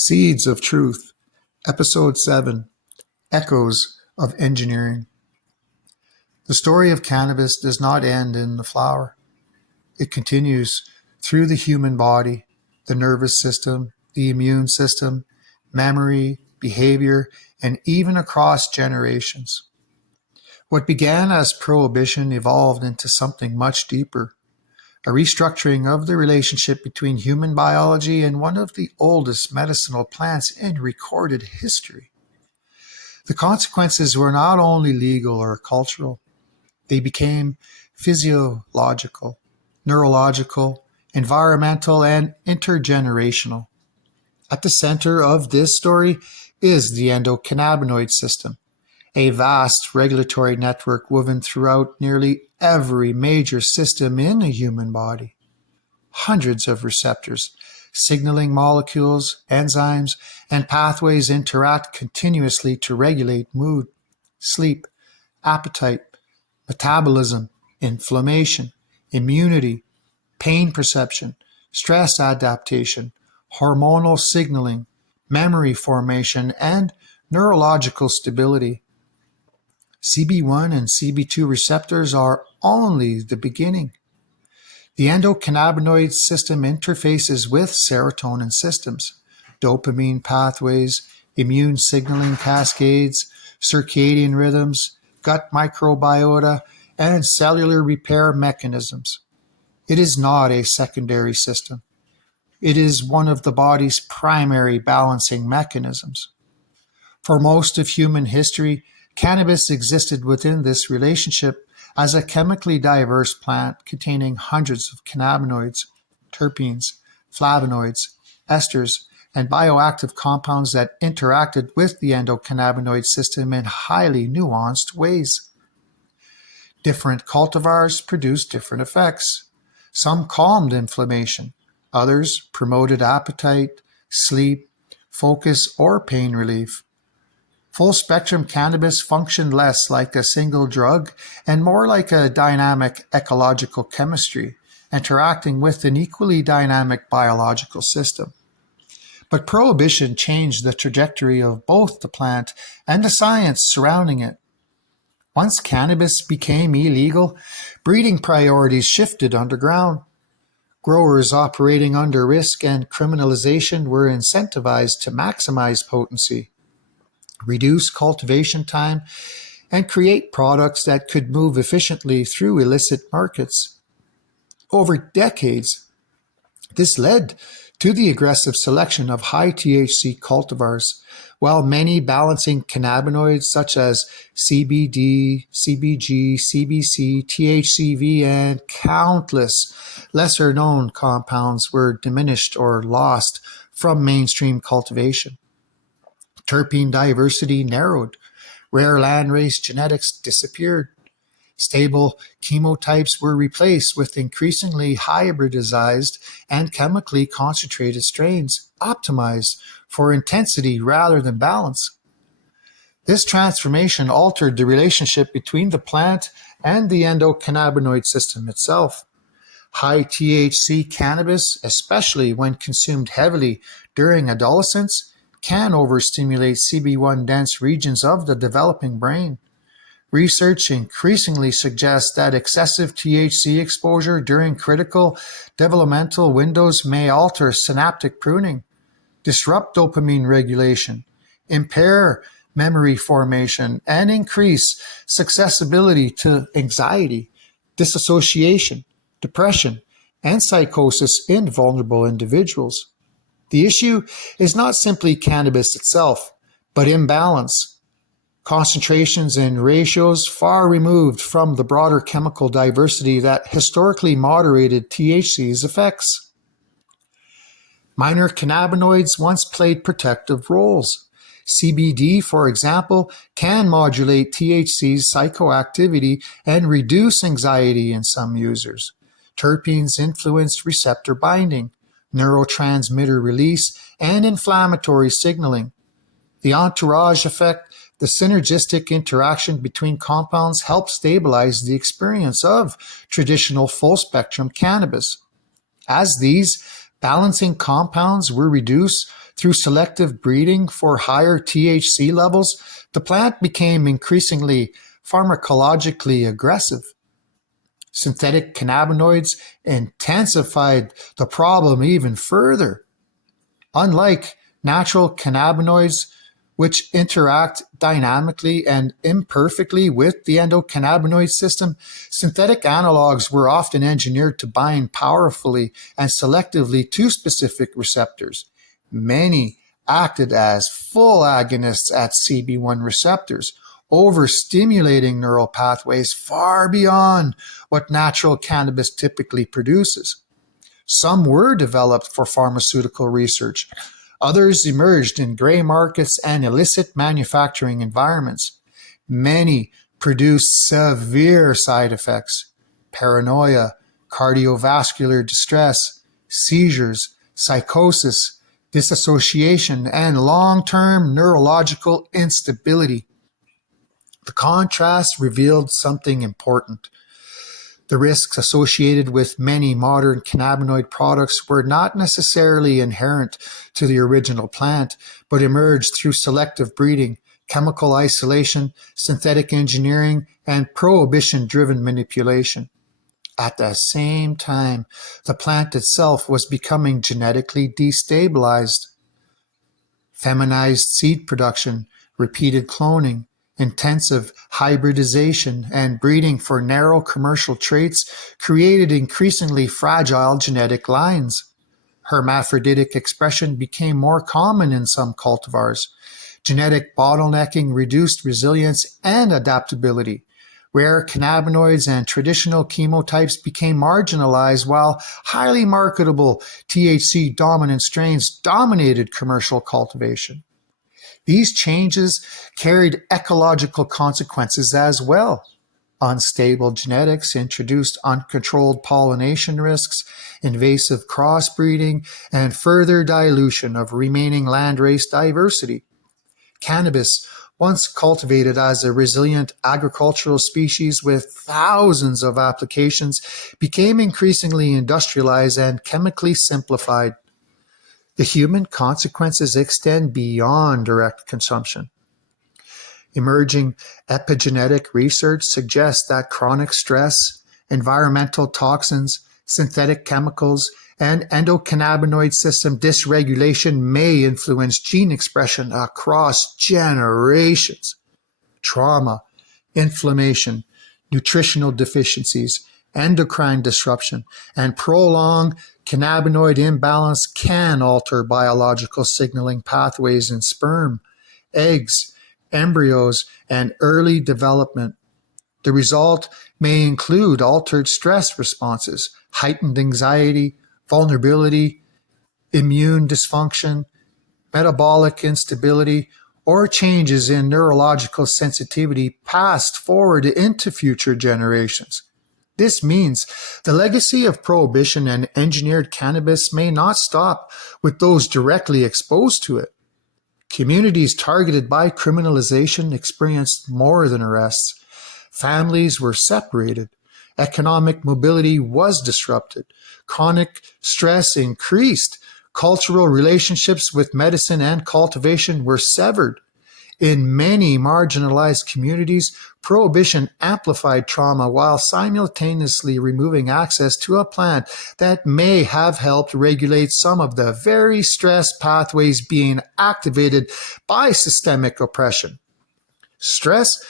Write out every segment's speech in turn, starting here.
Seeds of Truth, Episode 7, Echoes of Engineering. The story of cannabis does not end in the flower. It continues through the human body, the nervous system, the immune system, memory, behavior, and even across generations. What began as prohibition evolved into something much deeper, a restructuring of the relationship between human biology and one of the oldest medicinal plants in recorded history. The consequences were not only legal or cultural, they became physiological, neurological, environmental, and intergenerational. At the center of this story is the endocannabinoid system, a vast regulatory network woven throughout nearly every major system in the human body. Hundreds of receptors, signaling molecules, enzymes, and pathways interact continuously to regulate mood, sleep, appetite, metabolism, inflammation, immunity, pain perception, stress adaptation, hormonal signaling, memory formation, and neurological stability. CB1 and CB2 receptors are only the beginning. The endocannabinoid system interfaces with serotonin systems, dopamine pathways, immune signaling cascades, circadian rhythms, gut microbiota, and cellular repair mechanisms. It is not a secondary system. It is one of the body's primary balancing mechanisms. For most of human history, cannabis existed within this relationship as a chemically diverse plant containing hundreds of cannabinoids, terpenes, flavonoids, esters, and bioactive compounds that interacted with the endocannabinoid system in highly nuanced ways. Different cultivars produced different effects. Some calmed inflammation, others promoted appetite, sleep, focus, or pain relief. Full-spectrum cannabis functioned less like a single drug and more like a dynamic ecological chemistry, interacting with an equally dynamic biological system. But prohibition changed the trajectory of both the plant and the science surrounding it. Once cannabis became illegal, breeding priorities shifted underground. Growers operating under risk and criminalization were incentivized to maximize potency, reduce cultivation time, and create products that could move efficiently through illicit markets. Over decades, this led to the aggressive selection of high THC cultivars, while many balancing cannabinoids such as CBD, CBG, CBC, THCV, and countless lesser-known compounds were diminished or lost from mainstream cultivation. Terpene diversity narrowed, rare landrace genetics disappeared, stable chemotypes were replaced with increasingly hybridized and chemically concentrated strains, optimized for intensity rather than balance. This transformation altered the relationship between the plant and the endocannabinoid system itself. High THC cannabis, especially when consumed heavily during adolescence, can overstimulate CB1-dense regions of the developing brain. Research increasingly suggests that excessive THC exposure during critical developmental windows may alter synaptic pruning, disrupt dopamine regulation, impair memory formation, and increase susceptibility to anxiety, dissociation, depression, and psychosis in vulnerable individuals. The issue is not simply cannabis itself, but imbalance, concentrations and ratios far removed from the broader chemical diversity that historically moderated THC's effects. Minor cannabinoids once played protective roles. CBD, for example, can modulate THC's psychoactivity and reduce anxiety in some users. Terpenes influence receptor binding, neurotransmitter release, and inflammatory signaling. The entourage effect, the synergistic interaction between compounds, help stabilize the experience of traditional full-spectrum cannabis. As these balancing compounds were reduced Through selective breeding for higher THC levels, the plant became increasingly pharmacologically aggressive. Synthetic cannabinoids intensified the problem even further. Unlike natural cannabinoids, which interact dynamically and imperfectly with the endocannabinoid system, synthetic analogs were often engineered to bind powerfully and selectively to specific receptors. Many acted as full agonists at CB1 receptors, overstimulating neural pathways far beyond what natural cannabis typically produces. Some were developed for pharmaceutical research. Others emerged in gray markets and illicit manufacturing environments. Many produced severe side effects: paranoia, cardiovascular distress, seizures, psychosis, disassociation, and long-term neurological instability. The contrast revealed something important. The risks associated with many modern cannabinoid products were not necessarily inherent to the original plant, but emerged through selective breeding, chemical isolation, synthetic engineering, and prohibition-driven manipulation. At the same time, the plant itself was becoming genetically destabilized. Feminized seed production, repeated cloning, intensive hybridization, and breeding for narrow commercial traits created increasingly fragile genetic lines. Hermaphroditic expression became more common in some cultivars. Genetic bottlenecking reduced resilience and adaptability. Rare cannabinoids and traditional chemotypes became marginalized, while highly marketable THC-dominant strains dominated commercial cultivation. These changes carried ecological consequences as well. Unstable genetics introduced uncontrolled pollination risks, invasive crossbreeding, and further dilution of remaining landrace diversity. Cannabis, once cultivated as a resilient agricultural species with thousands of applications, became increasingly industrialized and chemically simplified. The human consequences extend beyond direct consumption. Emerging epigenetic research suggests that chronic stress, environmental toxins, synthetic chemicals, and endocannabinoid system dysregulation may influence gene expression across generations. Trauma, inflammation, nutritional deficiencies, endocrine disruption, and prolonged cannabinoid imbalance can alter biological signaling pathways in sperm, eggs, embryos, and early development. The result may include altered stress responses, heightened anxiety, vulnerability, immune dysfunction, metabolic instability, or changes in neurological sensitivity passed forward into future generations. This means the legacy of prohibition and engineered cannabis may not stop with those directly exposed to it. Communities targeted by criminalization experienced more than arrests. Families were separated. Economic mobility was disrupted. Chronic stress increased. Cultural relationships with medicine and cultivation were severed. In many marginalized communities, prohibition amplified trauma while simultaneously removing access to a plant that may have helped regulate some of the very stress pathways being activated by systemic oppression. Stress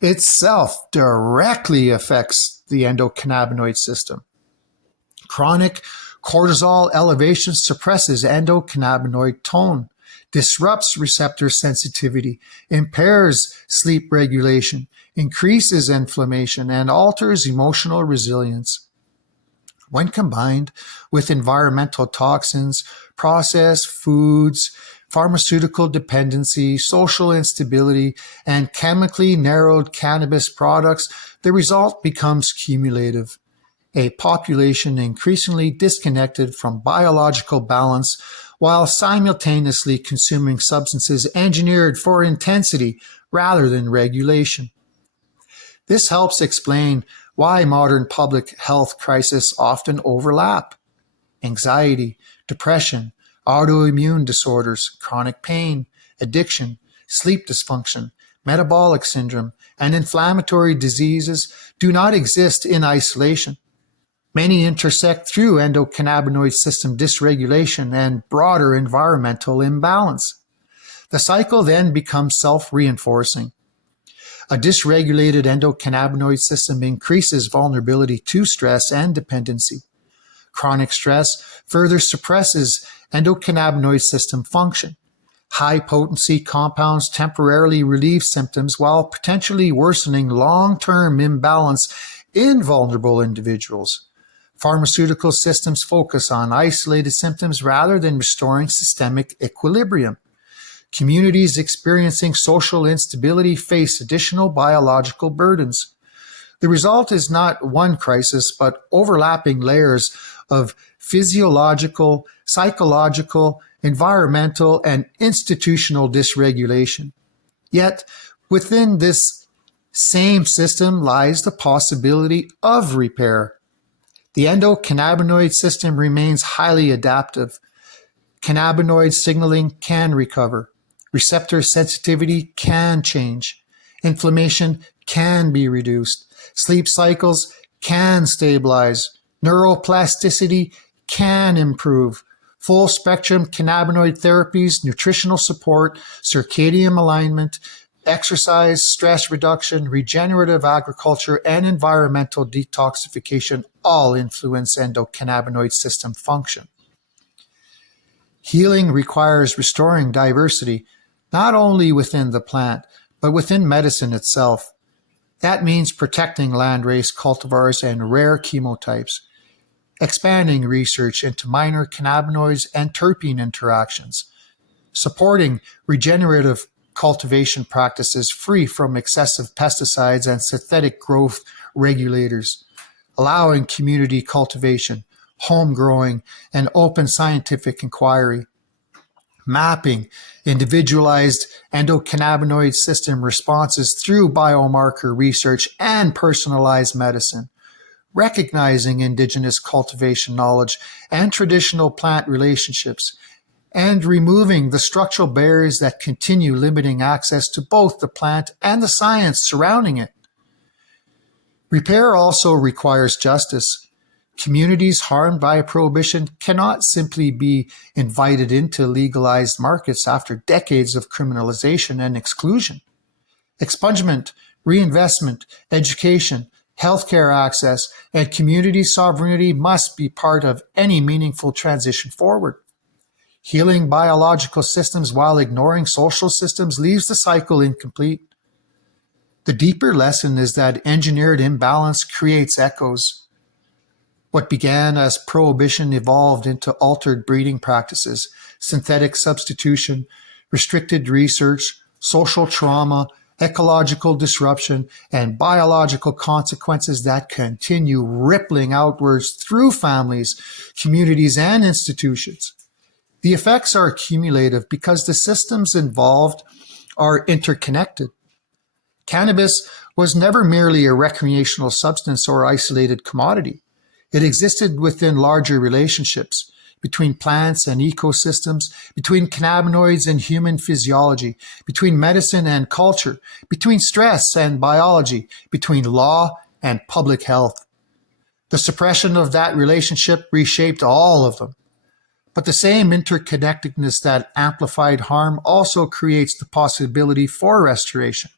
itself directly affects the endocannabinoid system. Chronic cortisol elevation suppresses endocannabinoid tone, disrupts receptor sensitivity, impairs sleep regulation, increases inflammation, and alters emotional resilience. When combined with environmental toxins, processed foods, pharmaceutical dependency, social instability, and chemically narrowed cannabis products, the result becomes cumulative. A population increasingly disconnected from biological balance while simultaneously consuming substances engineered for intensity rather than regulation. This helps explain why modern public health crises often overlap. Anxiety, depression, autoimmune disorders, chronic pain, addiction, sleep dysfunction, metabolic syndrome, and inflammatory diseases do not exist in isolation. Many intersect through endocannabinoid system dysregulation and broader environmental imbalance. The cycle then becomes self-reinforcing. A dysregulated endocannabinoid system increases vulnerability to stress and dependency. Chronic stress further suppresses endocannabinoid system function. High-potency compounds temporarily relieve symptoms while potentially worsening long-term imbalance in vulnerable individuals. Pharmaceutical systems focus on isolated symptoms rather than restoring systemic equilibrium. Communities experiencing social instability face additional biological burdens. The result is not one crisis, but overlapping layers of physiological, psychological, environmental, and institutional dysregulation. Yet, within this same system lies the possibility of repair. The endocannabinoid system remains highly adaptive. Cannabinoid signaling can recover. Receptor sensitivity can change. Inflammation can be reduced. Sleep cycles can stabilize. Neuroplasticity can improve. Full spectrum cannabinoid therapies, nutritional support, circadian alignment, exercise, stress reduction, regenerative agriculture, and environmental detoxification all influence endocannabinoid system function. Healing requires restoring diversity, not only within the plant, but within medicine itself. That means protecting landrace cultivars and rare chemotypes, expanding research into minor cannabinoids and terpene interactions, supporting regenerative cultivation practices free from excessive pesticides and synthetic growth regulators, allowing community cultivation, home growing, and open scientific inquiry, mapping individualized endocannabinoid system responses through biomarker research and personalized medicine, recognizing indigenous cultivation knowledge and traditional plant relationships, and removing the structural barriers that continue limiting access to both the plant and the science surrounding it. Repair also requires justice. Communities harmed by prohibition cannot simply be invited into legalized markets after decades of criminalization and exclusion. Expungement, reinvestment, education, healthcare access, and community sovereignty must be part of any meaningful transition forward. Healing biological systems while ignoring social systems leaves the cycle incomplete. The deeper lesson is that engineered imbalance creates echoes. What began as prohibition evolved into altered breeding practices, synthetic substitution, restricted research, social trauma, ecological disruption, and biological consequences that continue rippling outwards through families, communities, and institutions. The effects are cumulative because the systems involved are interconnected. Cannabis was never merely a recreational substance or isolated commodity. It existed within larger relationships between plants and ecosystems, between cannabinoids and human physiology, between medicine and culture, between stress and biology, between law and public health. The suppression of that relationship reshaped all of them. But the same interconnectedness that amplified harm also creates the possibility for restoration.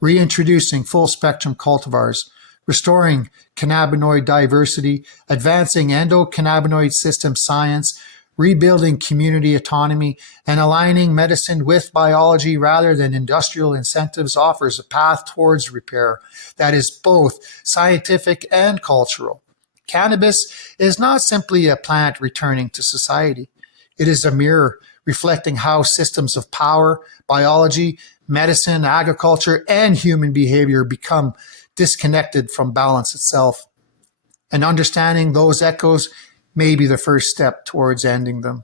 Reintroducing full-spectrum cultivars, restoring cannabinoid diversity, advancing endocannabinoid system science, rebuilding community autonomy, and aligning medicine with biology rather than industrial incentives offers a path towards repair that is both scientific and cultural. Cannabis is not simply a plant returning to society. It is a mirror reflecting how systems of power, biology, medicine, agriculture, and human behavior become disconnected from balance itself. And understanding those echoes may be the first step towards ending them.